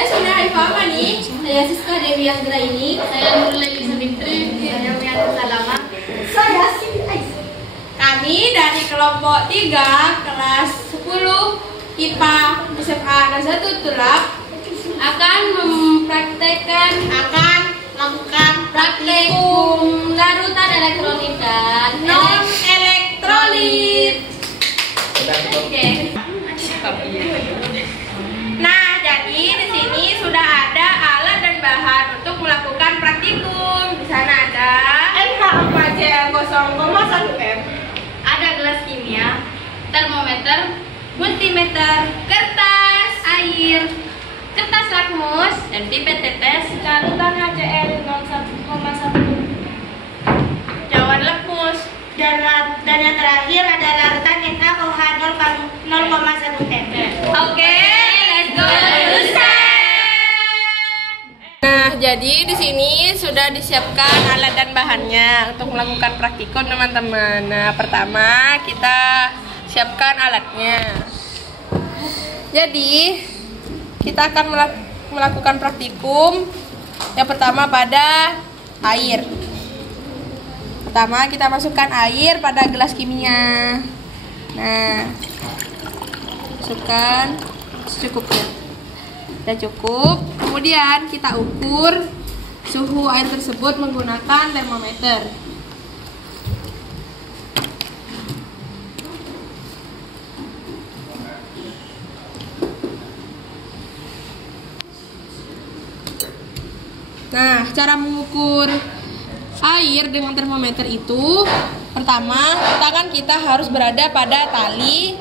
Kalian sudah hafal apa nih? Saya Siska Dewi Anggra ini. Saya Nurul Lisa Fitri. Saya Wianti Salama. Saya Siti Aisyah. Kami dari kelompok 3 kelas 10 IPA SMA Nazatul Tulab akan melakukan praktikum larutan elektrolit dan non elektrolit. Nah, jadi di sini sudah ada alat dan bahan untuk melakukan praktikum. Di sana ada NH4CL0,1M, ada gelas kimia, termometer, multimeter, kertas, air, kertas lakmus, dan pipet tetes, larutan HCl 0,1, cawan lepus, dan yang terakhir ada larutan NaOH 0,1 m. Oke, let's go. Nah, jadi di sini sudah disiapkan alat dan bahannya untuk melakukan praktikum, teman-teman. Nah, pertama kita siapkan alatnya. Jadi kita akan melakukan praktikum yang pertama pada air. Pertama kita masukkan air pada gelas kimia. Nah, masukkan secukupnya. Sudah cukup. Kemudian kita ukur suhu air tersebut menggunakan termometer. Nah, cara mengukur air dengan termometer itu, pertama tangan kita harus berada pada tali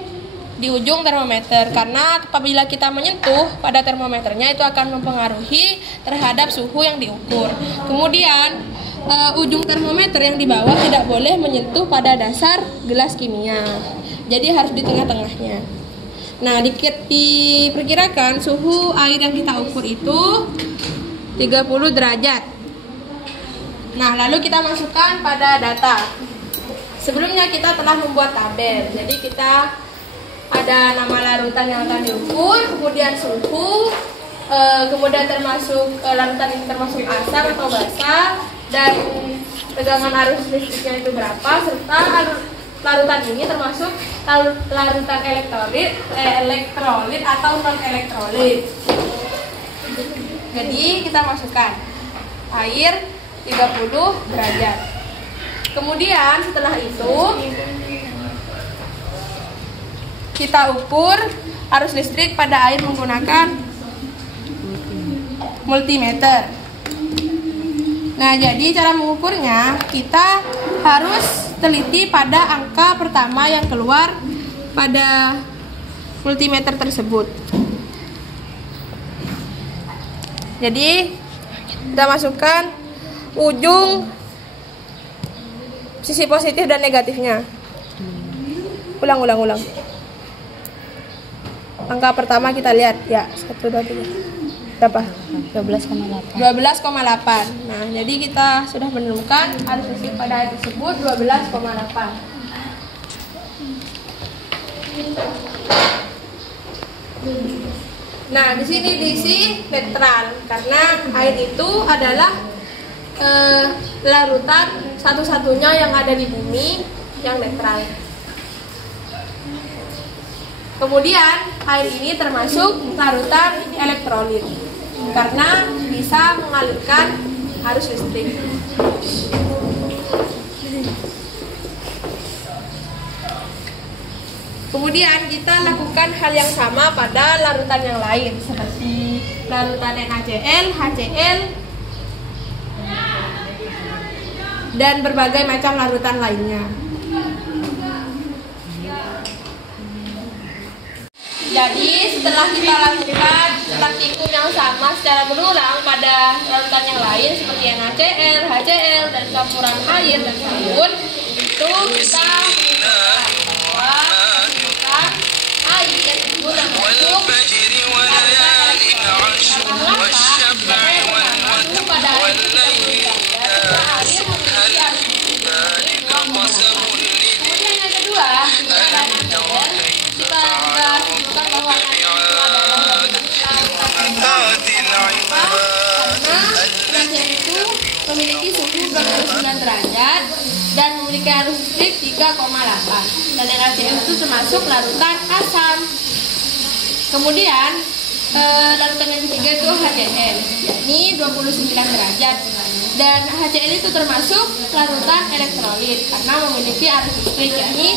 di ujung termometer, karena apabila kita menyentuh pada termometernya itu akan mempengaruhi terhadap suhu yang diukur. Kemudian ujung termometer yang di bawah tidak boleh menyentuh pada dasar gelas kimia, jadi harus di tengah-tengahnya. Nah, diperkirakan suhu air yang kita ukur itu 30 derajat. Nah, lalu kita masukkan pada data. Sebelumnya kita telah membuat tabel. Jadi kita ada nama larutan yang akan diukur, kemudian suhu, kemudian termasuk larutan ini termasuk asam atau basah, dan tegangan arus listriknya itu berapa, serta larutan ini termasuk larutan elektrolit atau non elektrolit. Jadi kita masukkan air 30 derajat. Kemudian setelah itu kita ukur arus listrik pada air menggunakan multimeter. Nah, jadi cara mengukurnya kita harus teliti pada angka pertama yang keluar pada multimeter tersebut. Jadi kita masukkan ujung sisi positif dan negatifnya. Ulang. Angka pertama kita lihat ya, 1, 2, 3. Berapa? 12,8. 12,8. Nah, jadi kita sudah menemukan arus listrik pada air tersebut 12,8. Nah, di sini diisi netral karena air itu adalah larutan satu-satunya yang ada di bumi yang netral. Kemudian air ini termasuk larutan elektrolit karena bisa mengalirkan arus listrik. Kemudian kita lakukan hal yang sama pada larutan yang lain seperti larutan NaCl, HCl, dan berbagai macam larutan lainnya. Jadi setelah kita lakukan praktikum yang sama secara berulang pada larutan yang lain seperti NaCl, HCl, dan campuran air dan sabun, itu kita bahwa air tersebut termasuk pada kemudian yang kedua, kita juga sebutkan bahwa derajat dan memiliki arus listrik 3,8. Dan NaCl itu termasuk larutan asam. Kemudian larutan yang ketiga itu HCl, yakni 29 derajat. Dan HCl itu termasuk larutan elektrolit karena memiliki arus listrik, yakni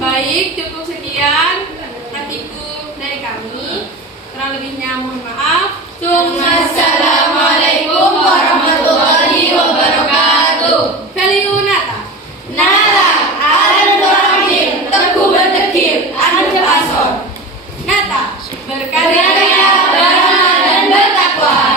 baik, cukup sekian artikel dari kami. Kurang lebihnya mohon maaf. Assalamualaikum warahmatullahi wabarakatuh. Feliunata. Nala, Al-Rahim, teguh bertekir, An-Jasor. Nata, berkarya, Berkarya, beramal, dan bertakwa.